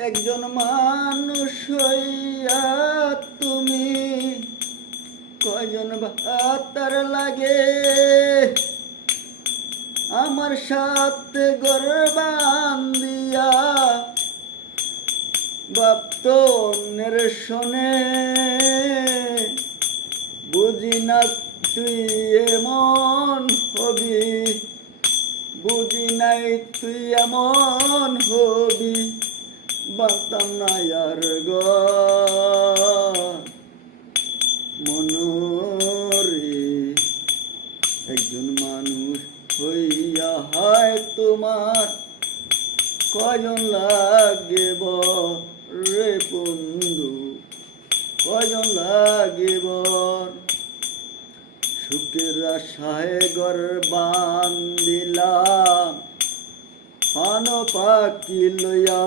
একজন মানুষ হইয়া তুমি কয়জন ভাতার লাগে আমার সাথে ঘর বান্ধিয়া বাপ তো অন্যের শোনে বুঝি না তুই এমন হবি বুঝি নাই তুই এমন হবি বাতাম না আর মনোরে একজন মানুষ হইয়া হয় তোমার কয়জন লাগিব রে বন্ধু কয়জন লাগিব সুখের আশায় ঘর বান্ধিলাম পান পাখি লইয়া